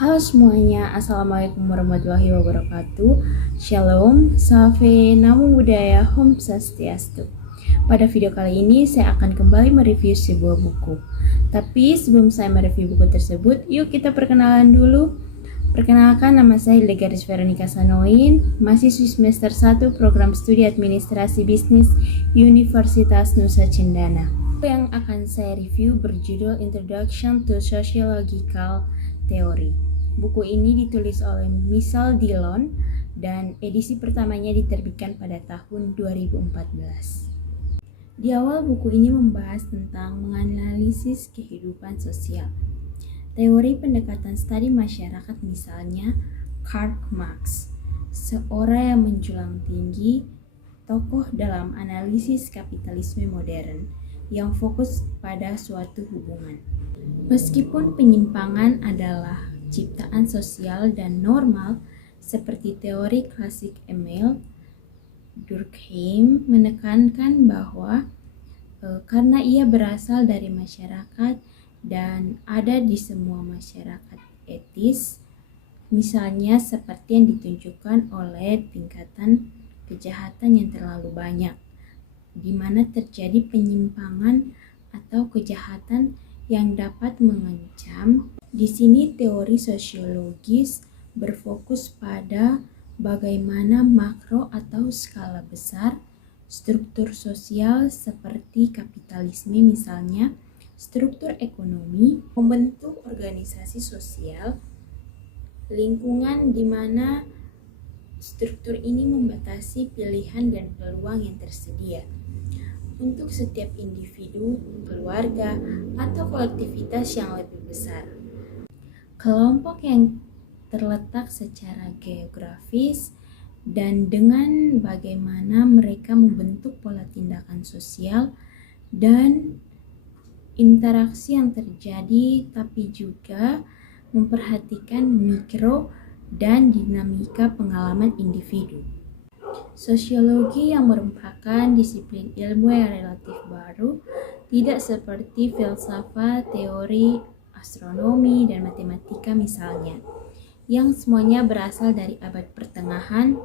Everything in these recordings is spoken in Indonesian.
Halo semuanya, Assalamualaikum warahmatullahi wabarakatuh. Shalom, Safe, Namo Buddhaya, Om Swastiastu. Pada video kali ini saya akan kembali mereview sebuah buku. Tapi sebelum saya mereview buku tersebut, yuk kita perkenalan dulu. Perkenalkan, nama saya Hildegaris Veronica Sanoin, mahasiswi semester 1 Program Studi Administrasi Bisnis Universitas Nusa Cendana. Buku yang akan saya review berjudul Introduction to Sociological Theory. Buku ini ditulis oleh Michel Dillon dan edisi pertamanya diterbitkan pada tahun 2014. Di awal buku ini membahas tentang menganalisis kehidupan sosial. Teori pendekatan studi masyarakat misalnya Karl Marx, seorang yang menjulang tinggi, tokoh dalam analisis kapitalisme modern yang fokus pada suatu hubungan. Meskipun penyimpangan adalah ciptaan sosial dan normal seperti teori klasik Emile Durkheim menekankan bahwa karena ia berasal dari masyarakat dan ada di semua masyarakat etis, misalnya seperti yang ditunjukkan oleh tingkatan kejahatan yang terlalu banyak, di mana terjadi penyimpangan atau kejahatan yang dapat mengancam. Di sini teori sosiologis berfokus pada bagaimana makro atau skala besar struktur sosial seperti kapitalisme misalnya, struktur ekonomi, membentuk organisasi sosial, lingkungan di mana struktur ini membatasi pilihan dan peluang yang tersedia untuk setiap individu, keluarga, atau kolektivitas yang lebih besar. Kelompok yang terletak secara geografis dan dengan bagaimana mereka membentuk pola tindakan sosial dan interaksi yang terjadi, tapi juga memperhatikan mikro dan dinamika pengalaman individu. Sosiologi yang merupakan disiplin ilmu yang relatif baru, tidak seperti filsafat, teori, astronomi, dan matematika misalnya, yang semuanya berasal dari abad pertengahan.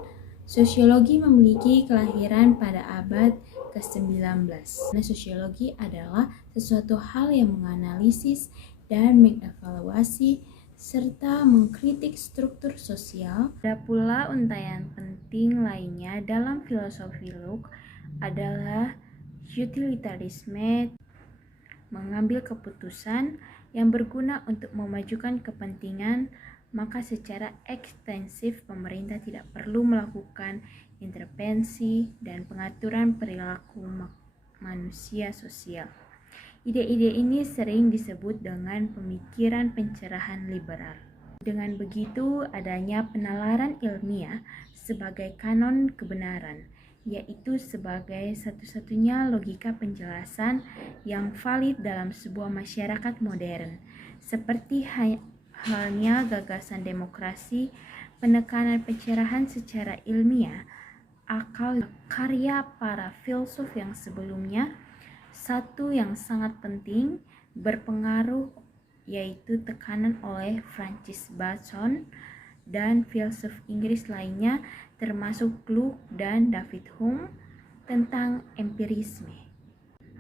Sosiologi memiliki kelahiran pada abad ke-19. Nah, sosiologi adalah sesuatu hal yang menganalisis dan mengevaluasi serta mengkritik struktur sosial. Ada pula untayan penting lainnya dalam filosofi Locke adalah utilitarisme, mengambil keputusan yang berguna untuk memajukan kepentingan, maka secara ekstensif pemerintah tidak perlu melakukan intervensi dan pengaturan perilaku manusia sosial. Ide-ide ini sering disebut dengan pemikiran pencerahan liberal. Dengan begitu, adanya penalaran ilmiah sebagai kanon kebenaran, yaitu sebagai satu-satunya logika penjelasan yang valid dalam sebuah masyarakat modern, seperti halnya gagasan demokrasi, penekanan pencerahan secara ilmiah, akal karya para filsuf yang sebelumnya. Satu yang sangat penting berpengaruh yaitu tekanan oleh Francis Bacon dan filsuf Inggris lainnya termasuk Locke dan David Hume tentang empirisme.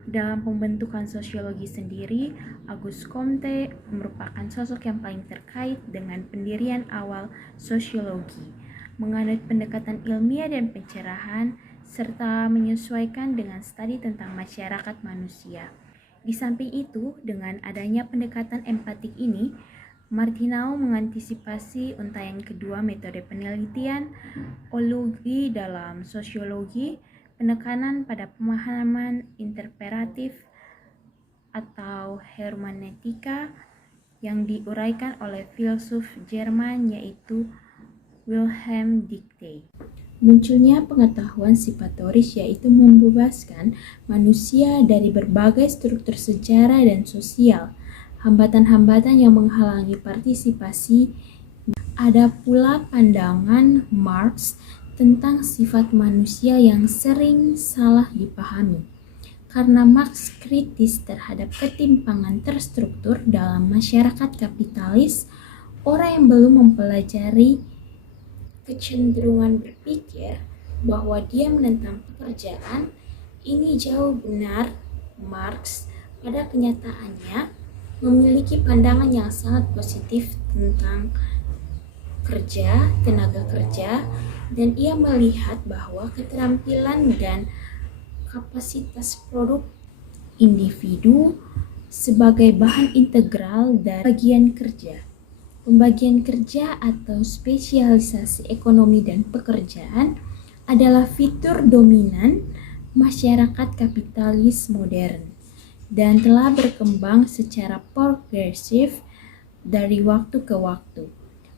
Dalam pembentukan sosiologi sendiri, Auguste Comte merupakan sosok yang paling terkait dengan pendirian awal sosiologi, menganut pendekatan ilmiah dan pencerahan, serta menyesuaikan dengan studi tentang masyarakat manusia. Di samping itu, dengan adanya pendekatan empatik ini, Martineau mengantisipasi untayan kedua metode penelitian, ologi dalam sosiologi, penekanan pada pemahaman interpretatif atau hermeneutika yang diuraikan oleh filsuf Jerman yaitu Wilhelm Dilthey. Munculnya pengetahuan situatoris yaitu membebaskan manusia dari berbagai struktur sejarah dan sosial, hambatan-hambatan yang menghalangi partisipasi. Ada pula pandangan Marx tentang sifat manusia yang sering salah dipahami, karena Marx kritis terhadap ketimpangan terstruktur dalam masyarakat kapitalis. Orang yang belum mempelajari kecenderungan berpikir bahwa dia menentang pekerjaan ini jauh benar. Marx pada kenyataannya memiliki pandangan yang sangat positif tentang tenaga kerja, dan ia melihat bahwa keterampilan dan kapasitas produk individu sebagai bahan integral dari bagian kerja. Pembagian kerja atau spesialisasi ekonomi dan pekerjaan adalah fitur dominan masyarakat kapitalis modern dan telah berkembang secara progresif dari waktu ke waktu.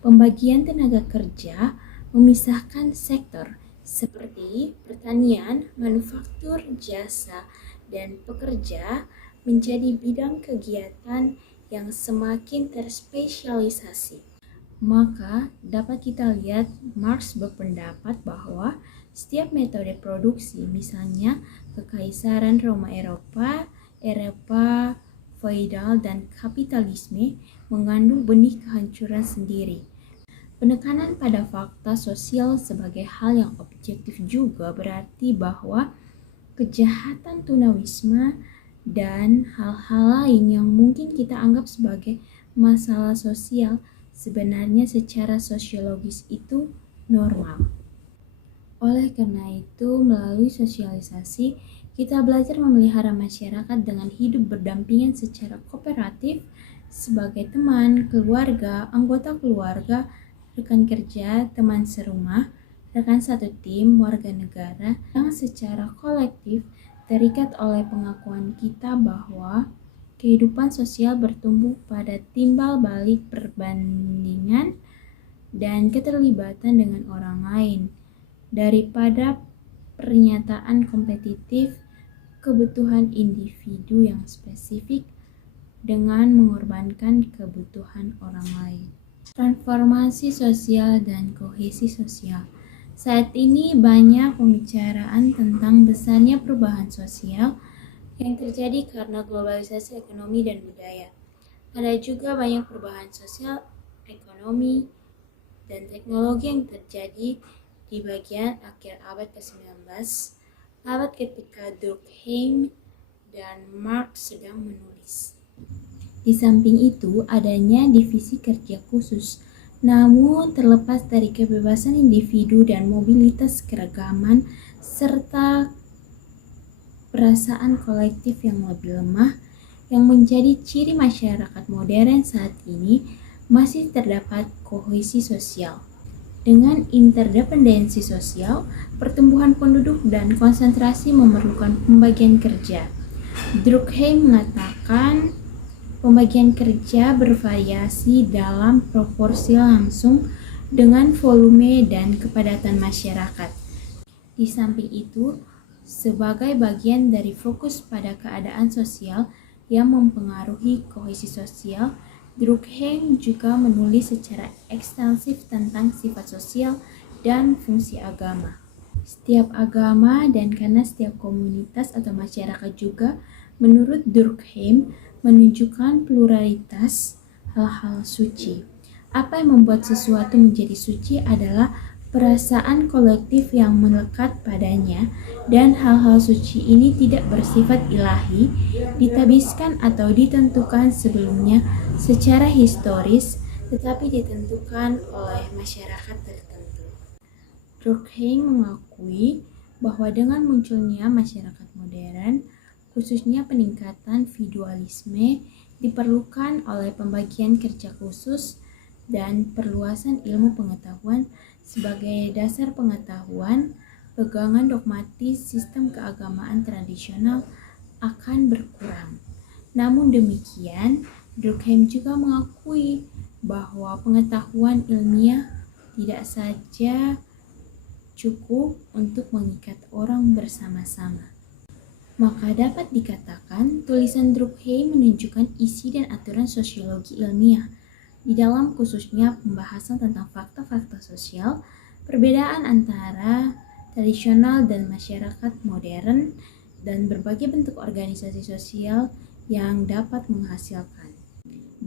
Pembagian tenaga kerja memisahkan sektor seperti pertanian, manufaktur, jasa, dan pekerja menjadi bidang kegiatan yang semakin terspesialisasi. Maka dapat kita lihat Marx berpendapat bahwa setiap metode produksi, misalnya Kekaisaran Roma Eropa feodal dan kapitalisme, mengandung benih kehancuran sendiri. Penekanan pada fakta sosial sebagai hal yang objektif juga berarti bahwa kejahatan tunawisme dan hal-hal lain yang mungkin kita anggap sebagai masalah sosial sebenarnya secara sosiologis itu normal. Oleh karena itu, melalui sosialisasi, kita belajar memelihara masyarakat dengan hidup berdampingan secara kooperatif sebagai teman, keluarga, anggota keluarga, rekan kerja, teman serumah, rekan satu tim, warga negara yang secara kolektif terikat oleh pengakuan kita bahwa kehidupan sosial bertumbuh pada timbal balik perbandingan dan keterlibatan dengan orang lain daripada pernyataan kompetitif kebutuhan individu yang spesifik dengan mengorbankan kebutuhan orang lain. Transformasi sosial dan kohesi sosial. Saat ini banyak pembicaraan tentang besarnya perubahan sosial yang terjadi karena globalisasi ekonomi dan budaya. Ada juga banyak perubahan sosial, ekonomi, dan teknologi yang terjadi di bagian akhir abad ke-19, abad ketika Durkheim dan Marx sedang menulis. Di samping itu, adanya divisi kerja khusus. Namun, terlepas dari kebebasan individu dan mobilitas keragaman, serta perasaan kolektif yang lebih lemah, yang menjadi ciri masyarakat modern saat ini, masih terdapat kohesi sosial. Dengan interdependensi sosial, pertumbuhan penduduk dan konsentrasi memerlukan pembagian kerja. Durkheim mengatakan, pembagian kerja bervariasi dalam proporsi langsung dengan volume dan kepadatan masyarakat. Di samping itu, sebagai bagian dari fokus pada keadaan sosial yang mempengaruhi kohesi sosial, Durkheim juga menulis secara ekstensif tentang sifat sosial dan fungsi agama. Setiap agama dan karena setiap komunitas atau masyarakat juga, menurut Durkheim, menunjukkan pluralitas hal-hal suci. Apa yang membuat sesuatu menjadi suci adalah perasaan kolektif yang melekat padanya, dan hal-hal suci ini tidak bersifat ilahi, ditabiskan atau ditentukan sebelumnya secara historis, tetapi ditentukan oleh masyarakat tertentu. Durkheim mengakui bahwa dengan munculnya masyarakat modern, khususnya peningkatan individualisme, diperlukan oleh pembagian kerja khusus dan perluasan ilmu pengetahuan sebagai dasar pengetahuan. Pegangan dogmatis sistem keagamaan tradisional akan berkurang. Namun demikian, Durkheim juga mengakui bahwa pengetahuan ilmiah tidak saja cukup untuk mengikat orang bersama-sama. Maka dapat dikatakan tulisan Durkheim menunjukkan isi dan aturan sosiologi ilmiah, di dalam khususnya pembahasan tentang fakta-fakta sosial, perbedaan antara tradisional dan masyarakat modern, dan berbagai bentuk organisasi sosial yang dapat menghasilkan.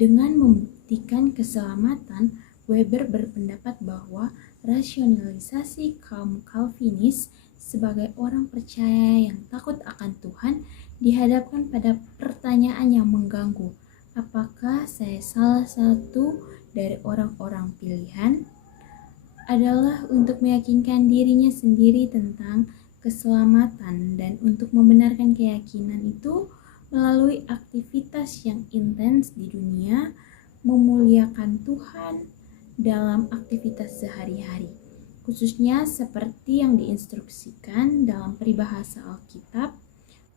Dengan membuktikan keselamatan, Weber berpendapat bahwa rasionalisasi kaum Calvinis sebagai orang percaya yang takut akan Tuhan dihadapkan pada pertanyaan yang mengganggu. Apakah saya salah satu dari orang-orang pilihan? Adalah untuk meyakinkan dirinya sendiri tentang keselamatan dan untuk membenarkan keyakinan itu melalui aktivitas yang intens di dunia, memuliakan Tuhan dalam aktivitas sehari-hari, khususnya seperti yang diinstruksikan dalam peribahasa Alkitab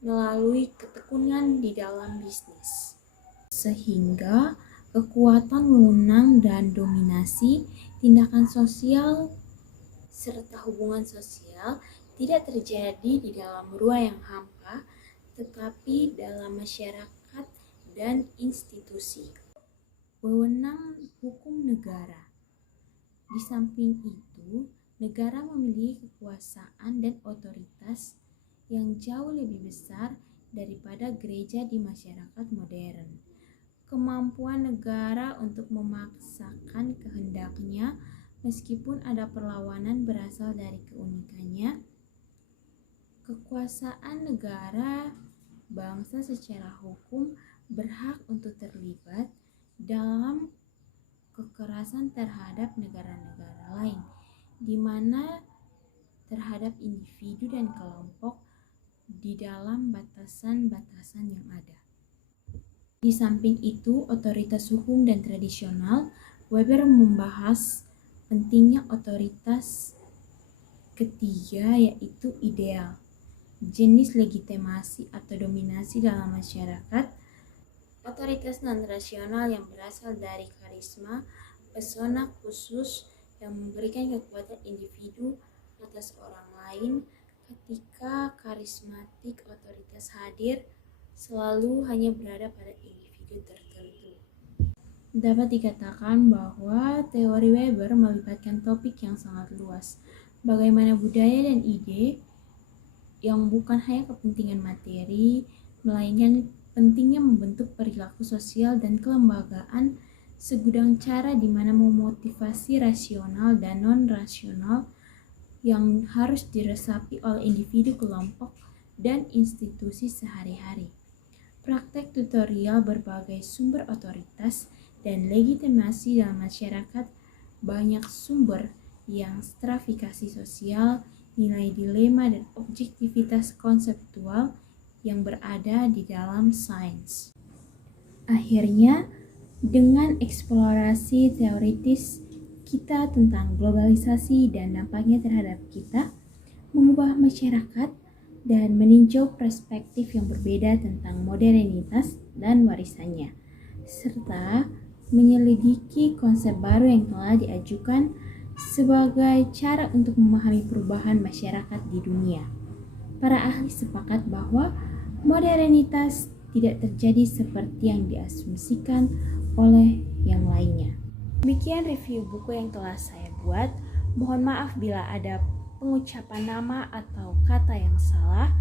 melalui ketekunan di dalam bisnis. Sehingga kekuatan wewenang dan dominasi tindakan sosial serta hubungan sosial tidak terjadi di dalam ruang yang hampa, tetapi dalam masyarakat dan institusi. Wewenang hukum negara. Di samping itu, negara memiliki kekuasaan dan otoritas yang jauh lebih besar daripada gereja di masyarakat modern. Kemampuan negara untuk memaksakan kehendaknya meskipun ada perlawanan berasal dari keunikannya. Kekuasaan negara, bangsa secara hukum berhak untuk terlibat dalam kekerasan terhadap negara-negara lain, di mana terhadap individu dan kelompok di dalam batasan-batasan yang ada. Di samping itu, otoritas hukum dan tradisional, Weber membahas pentingnya otoritas ketiga, yaitu ideal, jenis legitimasi atau dominasi dalam masyarakat, otoritas non-rasional yang berasal dari karisma, pesona khusus yang memberikan kekuatan individu atas orang lain. Ketika karismatik otoritas hadir, selalu hanya berada pada individu tertentu. Dapat dikatakan bahwa teori Weber melibatkan topik yang sangat luas, bagaimana budaya dan ide yang bukan hanya kepentingan materi, melainkan pentingnya membentuk perilaku sosial dan kelembagaan segudang cara di mana memotivasi rasional dan non-rasional yang harus diresapi oleh individu, kelompok, dan institusi sehari-hari. Praktek tutorial berbagai sumber otoritas dan legitimasi dalam masyarakat, banyak sumber yang stratifikasi sosial, nilai dilema dan objektivitas konseptual yang berada di dalam sains. Akhirnya, dengan eksplorasi teoritis kita tentang globalisasi dan dampaknya terhadap kita, mengubah masyarakat, dan meninjau perspektif yang berbeda tentang modernitas dan warisannya, serta menyelidiki konsep baru yang telah diajukan sebagai cara untuk memahami perubahan masyarakat di dunia. Para ahli sepakat bahwa modernitas tidak terjadi seperti yang diasumsikan oleh yang lainnya. Demikian review buku yang telah saya buat. Mohon maaf bila ada pengucapan nama atau kata yang salah.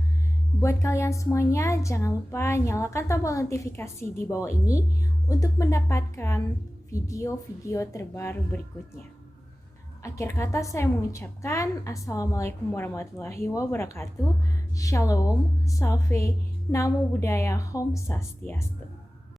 Buat kalian semuanya, jangan lupa nyalakan tombol notifikasi di bawah ini untuk mendapatkan video-video terbaru berikutnya. Akhir kata saya mengucapkan Assalamualaikum warahmatullahi wabarakatuh. Shalom, salve, namo buddhaya, om swastiastu.